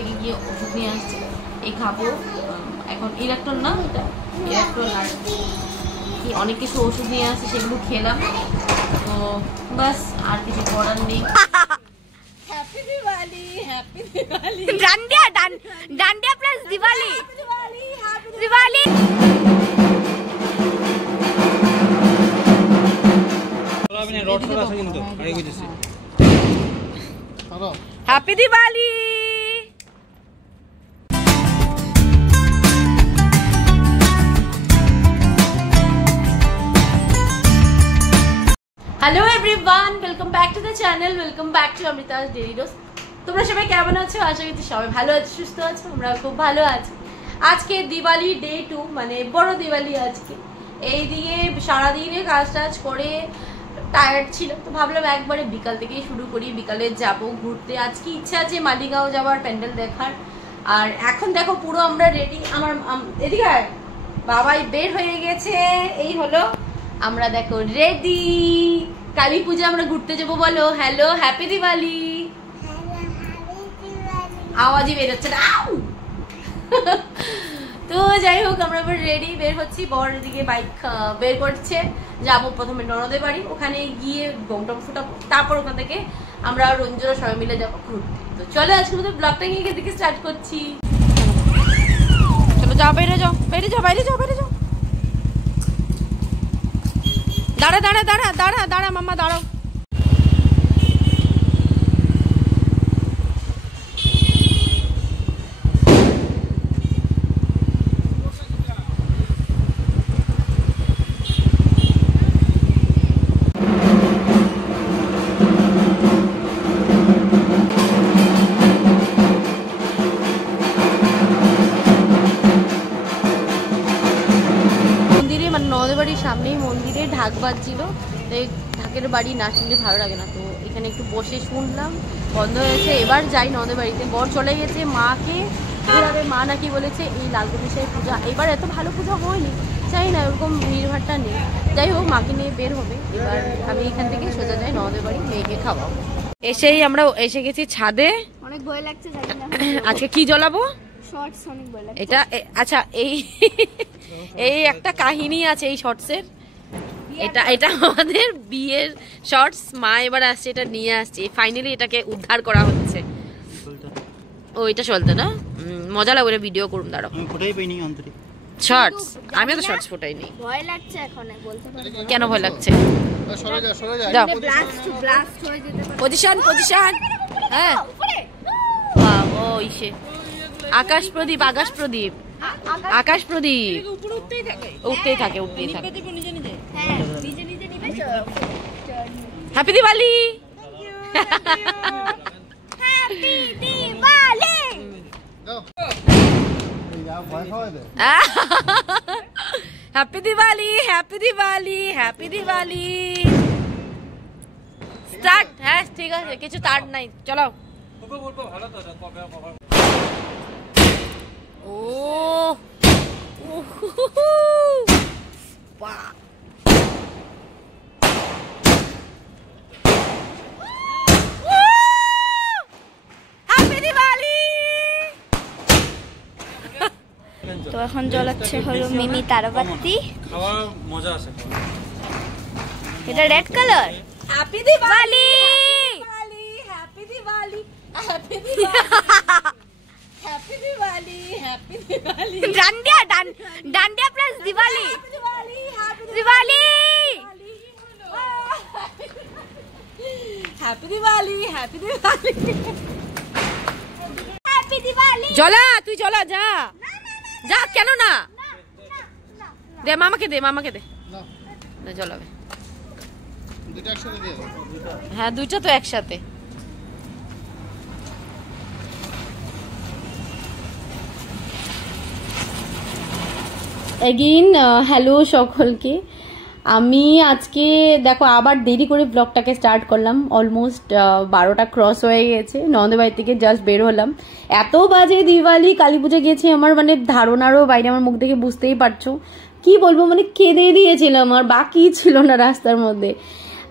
থেকে গিয়ে ওষুধ নিয়ে আসছে, এই খাবো। এখন ইলেকট্রন না, এটা ইলেকট্রন আর কি অনেক কিছু ওষুধ নিয়ে আসছে, সেগুলো খেলাম। তো বাস, আর কিছু করার নেই। Happy Diwali, happy Diwali. Dandiya dandiya plus Diwali, Diwali. Happy Diwali. Hello everyone, welcome back to the channel, welcome back to Amrita's daily dose. তোমরা সবাই কেমন আছো? আশা করছি সবাই ভালো আছো, সুস্থ আছো। আমরা খুব ভালো আছি। আজকে দিওয়ালি ডে 2, মানে বড় দিওয়ালি আজকে। এইদিকে সারাদিনে কাজ টাজ করে টায়ার্ড ছিল, তো ভাবলাম একবারে বিকাল থেকেই শুরু করি। বিকালে যাব ঘুরতে, আজকে ইচ্ছা আছে মালিগাঁও যাওয়ার, প্যান্ডেল দেখার। আর এখন দেখো পুরো আমরা রেডি। আমার এদিকে বাবাই বের হয়ে গেছে, এই হলো আমরা, দেখো রেডি। কালী পূজা আমরা ঘুরতে যাবো। বলো হ্যালো, হ্যাপি দিওয়ালি। আওয়াজই বের হচ্ছে না। তো যাই হোক, আমরা এবার রেডি, বের হচ্ছি। বর এদিকে বাইক বের করছে। যাবো প্রথমে ননদের বাড়ি, ওখানে গিয়ে গমটম ফুটাবো, তারপর ওখান থেকে আমরা রঞ্জনা সবাই মিলে যাবো ঘুরতে। তো চলো আজকে আমাদের ব্লগটা গিয়ে দিকে স্টার্ট করছি। চলো যাও, বাইরে যাও, বাইরে যাও, বাইরে যাও, বাইরে যাও। দাঁড়া দাঁড়া দাঁড়া দাঁড়া দাঁড়া মাম্মা, দাঁড়াও। সামনেই মন্দিরে ঢাক বাজছিল, ঢাকের বাড়ি না শুনলে ভালো লাগে না। তো এখানে একটু বসে শুনলাম, বন্ধ হয়েছে। এবার যাই ননদের বাড়িতে। বর চলে গেছে মাকে ঘোরাবে। মা নাকি বলেছে এই লালগণেশের পূজা এবার এত ভালো পূজা হয়নি, চাই না ওরকম ভিড়ভাড়টা নেই। যাই হোক, মাকে নিয়ে বের হবে। এবার আমি এখান থেকে সোজা যাই ননদের বাড়ি, মেয়েকে খাওয়াবো। এসেই আমরা এসে গেছি ছাদে। অনেক ভয় লাগছে, আজকে কি জ্বলাবো শর্টস অনেক ভয় লাগছে। এটা আচ্ছা, এই একটা কাহিনী আছে এই শর্টসের। এটা আমাদের বিয়ের শর্টস। মা এবার আসছে, এটা নিয়ে আসছে। ফাইনালি এটাকে উদ্ধার করা হচ্ছে। ও এটা চলতে না, মজা লাগবে। ভিডিও করুন, দাঁড়াও। আমি ফোটাই পাইনি অন্তরে শর্টস। আমি তো শর্টস ফোটাইনি। ভয় লাগছে এখন, বলতে পারবো কেন ভয় লাগছে? সরে যা, সরে যা। যাও, ব্লাস্ট হয়ে যেতে পারে। Position position. হ্যাঁ, ও ইসে আকাশ প্রদীপ, আকাশ প্রদীপ, আকাশ প্রদীপ উঠতেই থাকে, উঠতেই থাকে, উঠতেই থাকে। হ্যাঁ, নিজে নিজে নিবে। Happy Diwali, happy Diwali. Happy Diwali, happy Diwali, happy Diwali. Start. হ্যাঁ ঠিক আছে, কিছু তার নাই, চলো। ও তো এখন জ্বলাচ্ছে হলো মিনি তারাবাতি। খাওয়ার মজা আছে। এটা red colour. Happy Diwali, happy Diwali, happy Diwali, happy Diwali, happy Diwali. Dandiya plus Diwali, Diwali, happy Diwali, happy Diwali, happy Diwali. জ্বলা, তুই জ্বলা, যা যা। কেন না? দে মামাকে, দে মামাকে, দে জ্বলাবে। হ্যাঁ, দুইটা তো একসাথে। এগেইন হ্যালো সকলকে। আমি আজকে দেখো আবার দেরি করে ব্লগটাকে স্টার্ট করলাম। অলমোস্ট 12টা ক্রস হয়ে গেছে। ননদের বাড়ি থেকে জাস্ট বের হলাম। এত বাজে দিওয়ালি, কালী পুজো গেছে আমার, মানে ধারণারও বাইরে। আমার মুখ দেখে বুঝতেই পারছো কি বলবো, মানে কেঁদে দিয়েছিলাম, আর বাকি ছিল না রাস্তার মধ্যে।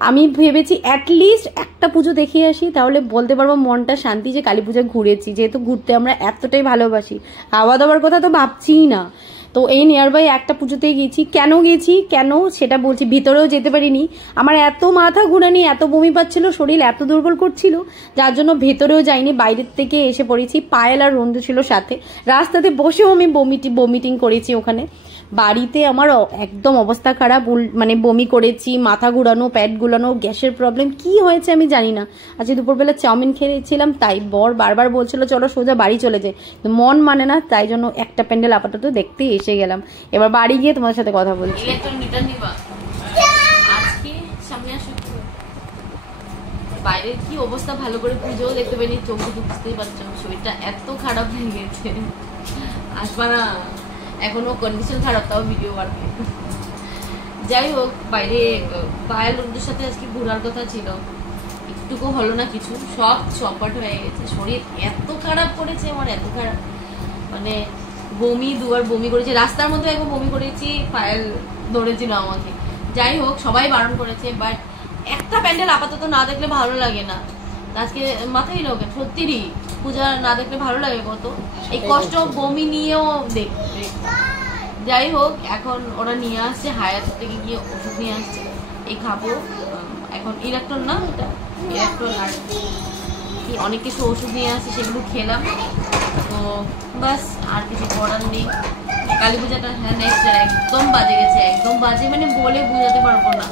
আমি ভেবেছি অ্যাটলিস্ট একটা পুজো দেখিয়ে আসি, তাহলে বলতে পারবো মনটা শান্তি যে কালী পুজো ঘুরেছি, যেহেতু ঘুরতে আমরা এতটাই ভালোবাসি। খাওয়া দাওয়ার কথা তো ভাবছিই না। তো এই নিয়ার বাই একটা পুজোতেই গেছি। কেন সেটা বলছি, ভিতরেও যেতে পারিনি। আমার এত মাথা ঘুরানি, এত বমি পাচ্ছিল, শরীর এত দুর্বল করছিল, যার জন্য ভেতরেও যাইনি, বাইরের থেকে এসে পড়েছি। পায়েল আর রন্ধু ছিল সাথে, রাস্তাতে বসেও আমি বমিটিং করেছি ওখানে। বাড়িতে আমার একদম অবস্থা খারাপ, মানে বমি করেছি, মাথা ঘুরানো, প্যাট গুলানো, গ্যাসের প্রবলেম, কি হয়েছে আমি জানি না। আজকে দুপুরবেলা চাউমিন খেয়েছিলাম, তাই বর বারবার বলছিল চলো সোজা বাড়ি চলে যাই, মন মানে না, তাই জন্য একটা প্যান্ডেল আপাতত দেখতে এসে গেলাম। এবার বাড়ি গিয়ে তোমার সাথে কথা বলছি। আজকে সামনে আসো, বাইরের কি অবস্থা ভালো করে পুজোও দেখতে পাইনি, চোখে বুঝতেই পারছো, শরীরটা এত খারাপ হয়ে গেছে। আসবা না, এখনো কন্ডিশন খারাপ, তাও ভিডিও বাড়বে। যাই হোক, বাইরে পায়েল রন্ধুর সাথে আজকে ঘোরার কথা ছিল, একটুকু হলো না কিছু, সব চপাট হয়ে গেছে। শরীর এত খারাপ করেছে আমার, এত খারাপ, মানে বমি, দুবার বমি করেছি, রাস্তার মধ্যে একবার বমি করেছি, পায়েল ধরেছিল আমাকে। যাই হোক, সবাই বারণ করেছে, বাট একটা প্যান্ডেল আপাতত না দেখলে ভালো লাগে না। আজকে মাথায় লোক সত্যিই পূজা না দেখলে ভালো লাগে কত, এই কষ্ট বমি নিয়েও দেখতে। যাই হোক, এখন ওরা নিয়ে আসছে, হায়াত থেকে গিয়ে ওষুধ নিয়ে আসছে, এই খাবো এখন। ইলেকট্রন না, এটা ইলেকট্রন আর কি অনেক কিছু ওষুধ নিয়ে আসছে, সেগুলো খেলাম। তো বাস, আর কিছু করার নেই। কালী পূজাটা হ্যাঁ নেক্সট একদম বাজে গেছে, একদম বাজে মানে বলে বোঝাতে পারবো না।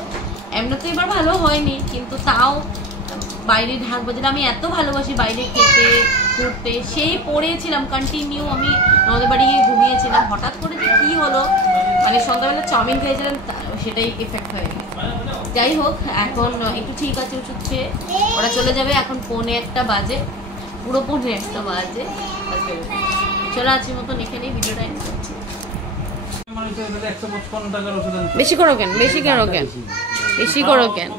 এমনি তো এবার ভালো হয়নি, কিন্তু তাও বাইরে ঢাক বাজাতে আমি এত ভালোবাসি, বাইরে খেতে ঘুরতে, সেই পড়েছিলাম কন্টিনিউ। আমি আমাদের বাড়ি গিয়ে ঘুমিয়েছিলাম, হঠাৎ করে যে কি হলো, মানে সন্ধ্যাবেলা চাউমিন খেয়েছিলাম, সেটাই এফেক্ট হয়ে গেছে। যাই হোক, এখন একটু ঠিক আছে ওষুধ খেয়ে ওরা চলে যাবে। এখন 1:45 বাজে, পুরো 1:45 বাজে। চলো আজকের মতন এখানেই ভিডিওটা এন্ড করছি। বেশি করো কেন, বেশি করো কেন, বেশি করো কেন,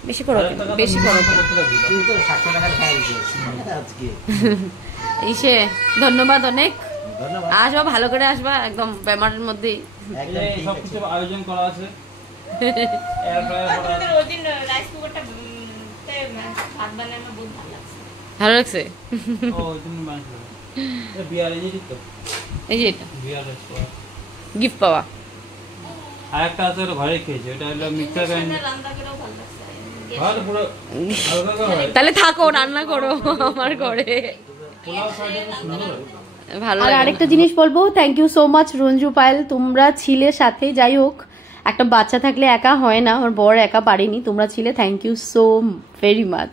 বেশি করো কেন, বেশি করো কেন। ইসে ধন্যবাদ অনেক, আসবা ভালো করে আসবা, একদম বেমারের মধ্যে সবকিছু আয়োজন করা আছে। ভালো লাগছে। এই যে এটা গিফট পাওয়া, আর একটা আছে ওটা ঘরে খেয়েছি, ওটা হলো মিক্সার গ্রাইন্ডার। তাহলে থাকো, রান্না করো আমার ঘরে। ভালো। আর আরেকটা জিনিস বলবো, thank you so much Ranju, Payel, তোমরা ছিলে সাথে। যাই হোক, একটা বাচ্চা থাকলে একা হয় না, আমার বর একা পারেনি, তোমরা ছিলে, thank you so very much.